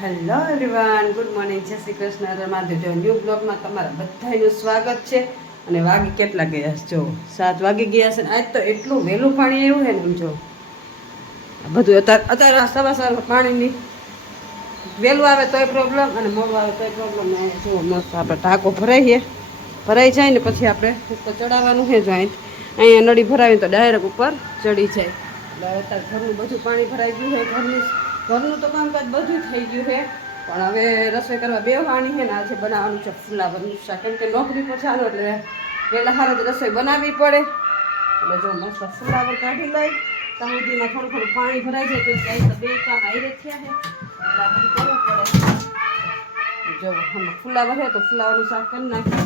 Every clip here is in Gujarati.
હેલો એવરીવન, ગુડ મોર્નિંગ, જય શ્રી કૃષ્ણ, રમાદેવ. ન્યૂ બ્લોગમાં તમારા બધાનું સ્વાગત છે. અને વાગી કેટલા ગયા છે? જો 7 વાગી ગયા છે. આજ તો એટલું વહેલું પાણી આવ્યું છે ને, એમ જો બધું અત્યારે સવાર પાણીની વહેલું આવે તોય પ્રોબ્લેમ અને મોડું આવે તોય પ્રોબ્લેમ. જો મસ્ત આપણે ટાંકો ભરાઈ જાય ને પછી આપણે ઉપર ચડાવવાનું છે. જો અહીંયા નળી ભરાવી તો ડાયરેક્ટ ઉપર ચડી જાય. એટલે અત્યારે ઘરનું બધું પાણી ભરાઈ ગયું છે. ઘરનું તો કામકાજ બધું થઈ ગયું છે, પણ હવે રસોઈ કરવા બેસવાની છે ને. આજે બનાવવાનું છે ફુલાવરનું શાક, કેમ કે નોકરી પર ચાલો એટલે વહેલા સારા જ રસોઈ બનાવવી પડે. એટલે જો મસ્ત ફુલાવર કાઢી લઈ ત્યાં સુધીમાં થોડું પાણી ભરાઈ જાય તો કંઈ તો 2 કામ આવી થયા છે એટલે આ બધું કરવું પડે. જો આમાં ફુલાવર છે તો ફુલાવરનું શાક કરી નાખીએ.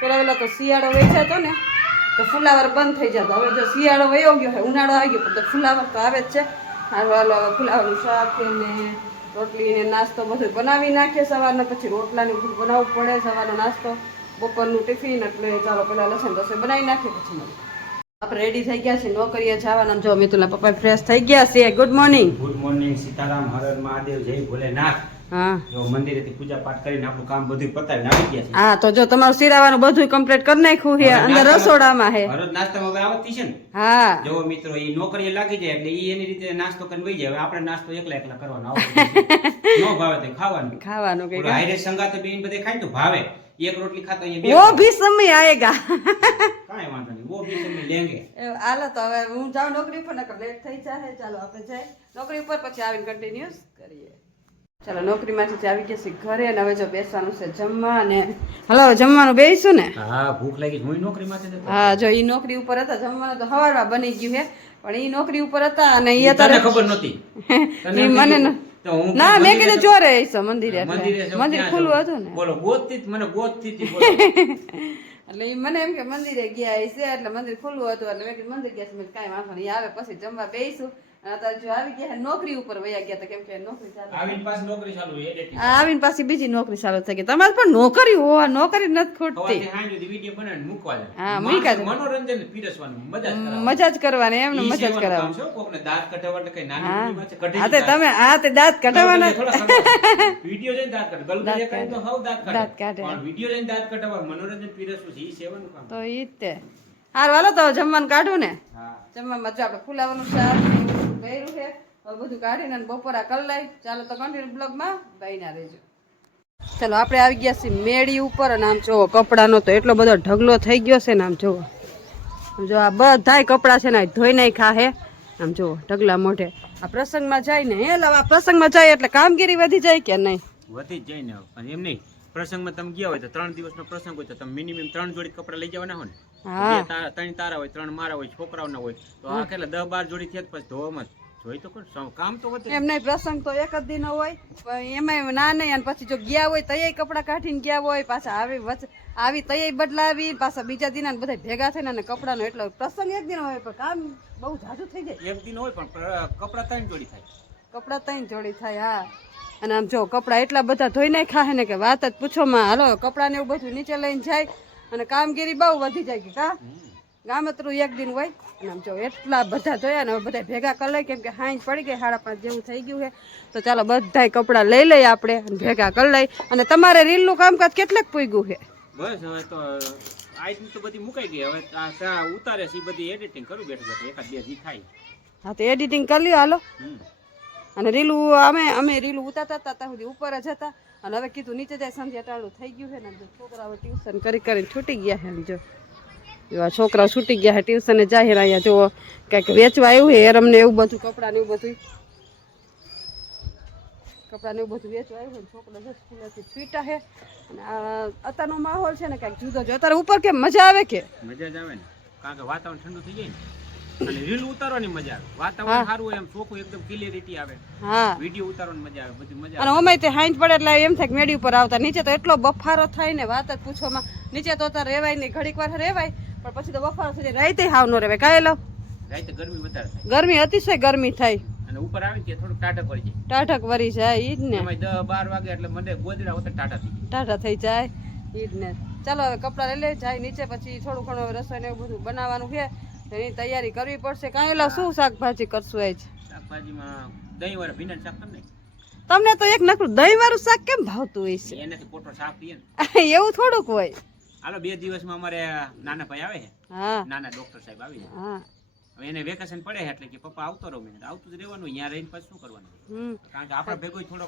પેલા વહેલા તો શિયાળો વેચાતો હતો ને તો ફુલાવર બંધ થઈ જતો. હવે જો શિયાળો વયો ગયો છે, ઉનાળો આવી ગયો તો ફુલાવર તો આવે જ છે. હાલો હવે ફુલાવરનું શાક ને રોટલી ને નાસ્તો બધું બનાવી નાખીએ સવારના. પછી રોટલાને બધું બનાવવું પડે, સવારનો નાસ્તો, બપોરનું ટિફિન. એટલે ચાલો પેલા લસણ રસોઈ બનાવી નાખીએ પછી આપણે રેડી થઈ ગયા છીએ નોકરીએ જવાના. જો મિતુલના પપ્પા ફ્રેશ થઈ ગયા છે. Good morning. Good morning, Sitaram, Har Mahadev, જય ભોલેનાથ. હા, જો મંદિરેથી પૂજા પાઠ કરીને આપણું કામ બધું પતાવીને આવી ગયા છે. હા, તો જો તમારું સિરાવાનું બધું કમ્પ્લીટ કરી નાખ્યું છે. અંદર રસોડામાં છે. હરોજ નાસ્તામાં હવે આવતી છે ને. હા, જો મિત્રો ઈ નોકરીએ લાગી જાય એટલે ઈ એની રીતે નાસ્તો કરીને વહી જાય. હવે આપણે નાસ્તો એકલા કરવાનો આવતો નો ભાવે તો ખાવાનું કે હાઈરે સંગાતે બેન બધે ખાય તો ભાવે. એક રોટલી ખાતો અહીંયા वो भी समय आएगा. કાંઈ વાંધો નહીં, વો બી તમે લેંગે. હાલો તો હવે હું જાઉં નોકરી ઉપર, નકર લેટ થઈ જાય. ચાલો આપણે જાય નોકરી ઉપર, પછી આવીને કન્ટિન્યુઅસ કરીએ. ચાલો નોકરીમાંથી આવી ગયા છે ઘરે અને હવે જો બેસવાનું છે જમવા. અને હલો જમવાનું બેસીશું ને. હા, ભૂખ લાગી. હું નોકરીમાંથી જતો. હા, જો ઈ નોકરી ઉપર હતા. જમવાનું તો સવારમાં બની ગયું છે, પણ ઈ નોકરી ઉપર હતા અને ઈ અત્યારે ખબર નહોતી. ઈ મને ના, મેં કીધું ચોરે આવીશો મંદિરે. મંદિર ખુલ્લું હતું ને. બોલો મને ગોતતી એટલે ઈ મને એમ કે મંદિરે ગયા છે એટલે મંદિર ખુલ્લું હતું એટલે મેં કીધું મંદિર ગયા છે. કાંઈ વાંધો નહીં, આવે પછી જમવા બેસીશું. અત્યારે જો આવી ગયા નોકરી ઉપર વયા ગયા હતા, કેમ કે નોકરી ચાલુ આવીને પાછી બીજી નોકરી ચાલુ થઈ ગઈ. તમારે પણ નોકરી હોવા નોકરી નથી ખૂટતી. હા, મનોરંજન પીરસવાનું, મજા જ કરવાની. એમને મજા જ કરવાની. દાંત કઢાવવા કઈ નાની હા, તે તમે તે દાંત કઢાવવાના વિડિયો જોઈને દાંત કાઢે. ગલગલિયા કરીને તો હાવ દાંત કાઢે. પણ વિડિયો જોઈને દાંત કઢાવવા, મનોરંજન પીરસવું છે ઈ સેવાનું કામ. તો ઈ જ તે. હારું હાલો તો જમવાનું કાઢું ને. હા, જમવામાં જો આપણે ફુલાવરનું શાક કર્યું છે. હવે બધું કાઢીને બપોરા કરી લઈ. ચાલો તો કન્ટિન્યુ બ્લોગમાં બન્યા રહેજો. ચાલો આપણે આવી ગયા છીએ મેળી ઉપર. અને આમ જોવો કપડાનો તો એટલો બધો ઢગલો થઈ ગયો છે ને. આમ જોવો, જો આ બધાય કપડાં છે ને ધોઈ નાખ્યા હે. આમ જોવો ઢગલા મોઢે. આ પ્રસંગમાં જાય ને હે લાવ, આ પ્રસંગમાં જાય એટલે કામગીરી વધી જાય કે નહીં? વધી જ જાય ને. અને એમ નહીં, પ્રસંગમાં તમે ગયા હોય તો 3 દિવસનો પ્રસંગ હોય તો તમે મિનિમમ 3 જોડી કપડા લઈ જવાના હોય ને. 3 તારા હોય, 3 મારા હોય, છોકરાઓના હોય તો આ કેટલા 10-12 જોડી થયા પછી ધોવામાં જોઈ તો કામ તો વધે. એમ નહીં, પ્રસંગ તો એક જ દિન હોય પણ એમાં ના નહીં. અને પછી જો ગયા હોય તૈયાર કપડાં કાઢીને ગયા હોય, પાછા આવી તૈયાર બદલાવી, પાછા બીજા દિન બધા ભેગા થઈને અને કપડાનો એટલો પ્રસંગ એક દિન હોય પણ કામ બહુ જાજુ થઈ જાય. એક દિન હોય પણ કપડા 3 જોડી થાય. કપડા 3 જોડી થાય. હા, અને આમ જો કપડા એટલા બધા ધોઈ નાખ્યા ને કે વાત જ પૂછોમાં. હાલો કપડાને એવું બધું નીચે લઈને જાય અને કામગીરી બહુ વધી જાય કે કા ગામતરું એક દિન હોય. અને આમ જો એટલા બધા ધોયા ને બધા ભેગા કરી લઈ, કેમ કે હાંજ પડી ગઈ 5:30 જેવું થઈ ગયું છે. તો ચાલો બધાય કપડા લઈ લઈએ આપણે અને ભેગા કરી લઈ. અને તમારે રીલનું કામકાજ કેટલાક પૂગ્યું છે? બસ હવે તો આજની તો બધી મુકાઈ ગઈ. હવે આ ઉતારે છે બધી એડિટિંગ કરું બેઠા બેઠા. 1-2 દી થાય. હા, તો એડિટિંગ કરી લ્યો હાલો. અને રીલું અમે રીલું ઉતારતા હતા ત્યાં સુધી ઉપર જ હતા. અને હવે કીધું નીચે જાય, સંધ્યા ટાળું થઈ ગયું છે ને. છોકરાઓ ટ્યુશન કરીને છૂટી ગયા છે. જો આ છોકરાઓ છૂટી ગયા છે ટ્યુશને જાહેર. અહીંયા જો કંઈક વેચવા આવ્યું છે એરમને એવું બધું, કપડાને એવું બધું વેચવા આવ્યું છે. છોકરા જો સ્કૂલેથી છૂટા છે. અને આ અત્યારનો માહોલ છે ને કંઈક જુદો. જો અત્યારે ઉપર કેમ મજા આવે કે? મજા જ આવે ને, કારણ કે વાતાવરણ ઠંડુ થઈ જાય ને અને રીલ ઉતારવાની મજા આવે. વાતાવરણ સારું હોય, એમ ચોખ્ખું એકદમ ક્લિયરિટી આવે. હા, વિડિયો ઉતારવાની મજા આવે, બધી મજા આવે. અને ઓમે તે હાંજ પડે એટલે એમ થાય કે મેડી ઉપર આવતા. નીચે તો એટલો બફારો થાય ને વાત જ પૂછોમાં. નીચે તો અત્યારે રહેવાય નહીં, ઘડીક વાર રહેવાય પણ પછી તો બફારો થઈ જાય. રાતે હાવ ન રહેવાય. કાંઈ લો રાતે ગરમી વધારે થાય. ગરમી અતિશય ગરમી થાય. અને ઉપર આવી ત્યાં થોડું ટાઢક વળી જાય. ટાઢક વળી જાય ઈ જ ને. એમાં 10-12 વાગે એટલે મને ગોદડા હોતા ટાઢા થઈ જાય ઈ જ ને. ચાલો હવે કપડાં લઈ લે જાય નીચે. પછી થોડું ઘણું રસોઈ ને એવું બધું બનાવવાનું છે, એની તૈયારી કરવી પડશે. કાંઈ લો શું શાકભાજી કરશું? આજ શાકભાજીમાં દહીં વાળા ભીંડા શાક કરી નાખ. તમને તો એક નકરું દહીં વાળું શાક કેમ ભાવતું હોય છે? એનાથી પોટો સાફ થઈએ ને. એવું થોડુંક હોય. હાલો 2 દિવસમાં અમારે નાના ભાઈ આવે છે, હા નાના ડોક્ટર સાહેબ આવી છે. હા હવે એને વેકેશન પડે છે એટલે કે પપ્પા આવતો રહો, મેં આવતું જ રહેવાનું, અહીંયા રહીને પછી શું કરવાનું? હમ કારણ કે આપણા ભેગો થોડો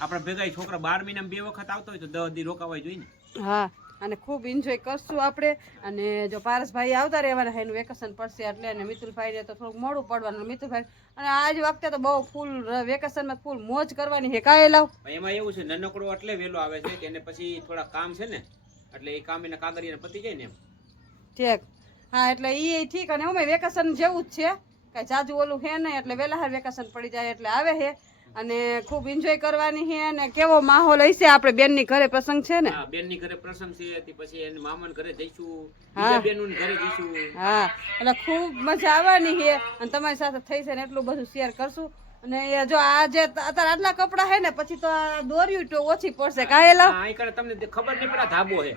આપણા ભેગા છોકરા 12 મહિનામાં 2 વખત આવતો હોય તો 10 દી રોકાવા જોઈએ ને. હા અને ખૂબ એન્જોય કરશું આપણે. અને જો પારસભાઈ આવતા રહેવાના છે, એનું વેકેશન પડશે એટલે, અને મિતુલભાઈને તો થોડુંક મોડું પડવાનું. મિતુલભાઈ અને આજ વખતે તો બહુ ફૂલ વેકેશનમાં ફૂલ મોજ કરવાની છે. કાંઈ લાવ એમાં એવું છે નાનકડો એટલે વહેલો આવે છે કે એને પછી થોડા કામ છે ને, એટલે એ કામ એના કાગળિયાને પતી જાય ને એમ. ઠીક. હા એટલે એ ઠીક. અને અમે વેકેશન જેવું જ છે, કાંઈ જાજુ ઓલું છે નહીં, એટલે વહેલા વેકેશન પડી જાય એટલે આવે છે. અને ખૂબ એન્જોય કરવાની છે. અને કેવો માહોલ હશે, આપણે બેનની ઘરે પ્રસંગ છે ને. હા બેનની ઘરે પ્રસંગ છે, પછી એની મામાના ઘરે જઈશું, બીજા બેનોના ઘરે જઈશું. હા એટલે ખૂબ મજા આવવાની છે. અને તમારી સાથે થઈ છે ને એટલું બધું શેર કરશું. અને જો આ જે અત્યારે આટલા કપડા છે ને, પછી તો આ દોર્યું તો ઓછી પડશે. કાંઈ અહીં કરે તમને ખબર નહીં પડે ધાબો છે.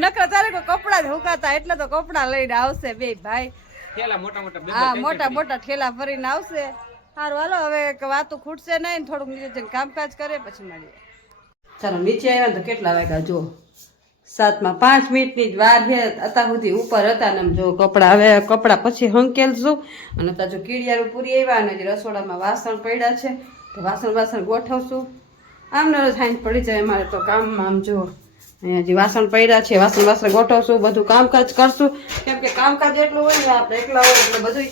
નકર તારે કોઈ કપડા જ હુકાતા, એટલે તો કપડા લઈને આવશે બે ભાઈ. થેલા મોટા મોટા હા મોટા મોટા ઠેલા ભરીને આવશે. સારું હાલો હવે વાતું ખૂટશે નહીં ને, થોડુંક નીચે જઈને કામકાજ કરે પછી મળીએ. ચાલો નીચે આવ્યા ને તો કેટલા વાગ્યા જો 7:05 જ વાર છે. અત્યાર સુધી ઉપર હતા ને જો કપડા, હવે કપડા પછી હંકેલશું. અને અત્યારે જો કીડિયારું પૂરી આવ્યા અને જે રસોડામાં વાસણ પડ્યા છે તો વાસણ ગોઠવશું. આમ ન થાઈને પડી જાય અમારે તો કામમાં. આમ જો અહીંયા જે વાસણ પડ્યા છે, વાસણ ગોઠવશું, બધું કામકાજ કરશું. કેમ કે કામકાજ એટલું હોય ને, આપણે એકલા હોય એટલે બધું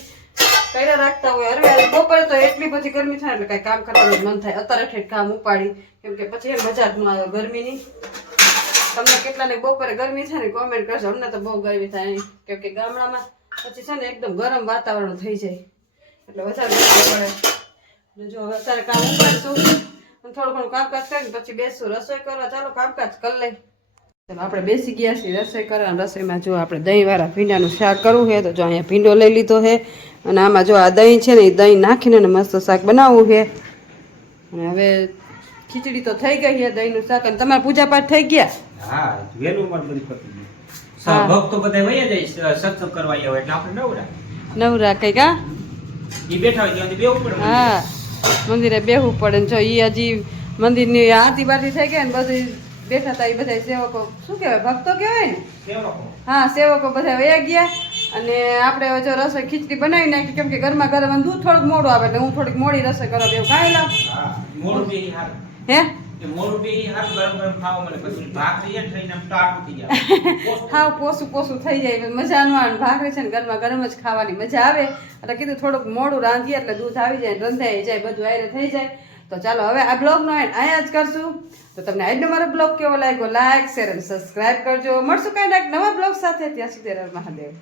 કર્યા રાખતા હોય. અરે બપોરે તો એટલી બધી ગરમી થાય એટલે કાંઈ કામ કરવાનું મન થાય. અત્યારે ઠેઠ કામ ઉપાડી, કેમ કે પછી મજા જ ન આવે ગરમીની. તમને કેટલાને બપોરે ગરમી છે ને કોમેન્ટ કરશો. અમને તો બહુ ગરમી થાય, કેમ કે ગામડામાં પછી છે ને એકદમ ગરમ વાતાવરણ થઈ જાય એટલે વધારે ગરમી પડે. જો હવે અત્યારે કામ ઉપાડશું, થોડું ઘણું કામકાજ કરીને પછી બેસશું રસોઈ કરવા. ચાલો કામકાજ કરી લઈ. ચાલો આપણે બેસી ગયા છીએ રસોઈ કરવા. રસોઈમાં જો આપણે દહીંવાળા ભીંડાનું શાક કરવું છે તો જો અહીંયા ભીંડો લઈ લીધો છે. અને આમાં જો આ દહીં છે ને, એ દહીં નાખીને મસ્ત શાક બનાવવું છે. અને હવે ખીચડી તો થઈ ગઈ છે, દહીંનું શાક. અને તમારા પૂજા પાઠ થઈ ગયા? હા વેલું પણ બધી પતી ગયું. ભક્તો બધા વયા જાય સત્સંગ કરવા આવ્યા એટલે આપણે નવરા કઈ કા ઈ બેઠા હોય ત્યાં બેવું પડે. હા મંદિરે બેહવું પડે ને. જો ઈ હજી મંદિરની આરતી બારતી થઈ ગઈ ને, બધી બેઠા હતા. એ બધા સેવકો, શું કહેવાય, ભક્તો કહેવાય ને. હા સેવકો બધા વયા ગયા. અને આપણે જો રસોઈ ખીચડી બનાવી નાખી, કેમ કે ગરમા ગરમ દૂધ થોડુંક મોડું આવે એટલે હું થોડીક મોડી રસોઈ કરવા બેવું. કાંઈ લાવ હે હા પોસું થઈ જાય, મજા ન આવે. ભાખરી છે ને ગરમા ગરમ જ ખાવાની મજા આવે. એટલે કીધું થોડુંક મોડું રાંધીએ એટલે દૂધ આવી જાય, રંધાઈ જાય, બધું આયરે થઈ જાય. તો ચાલો હવે આ બ્લોગનો અહીંયા જ કરશું. તો તમને આજનો મારો બ્લોગ કેવો લાગ્યો, લાઈક શેર અને સબસ્ક્રાઈબ કરજો. મળશું કાંઈ નવા બ્લોગ સાથે. ત્યાં સુધી મહાદેવ.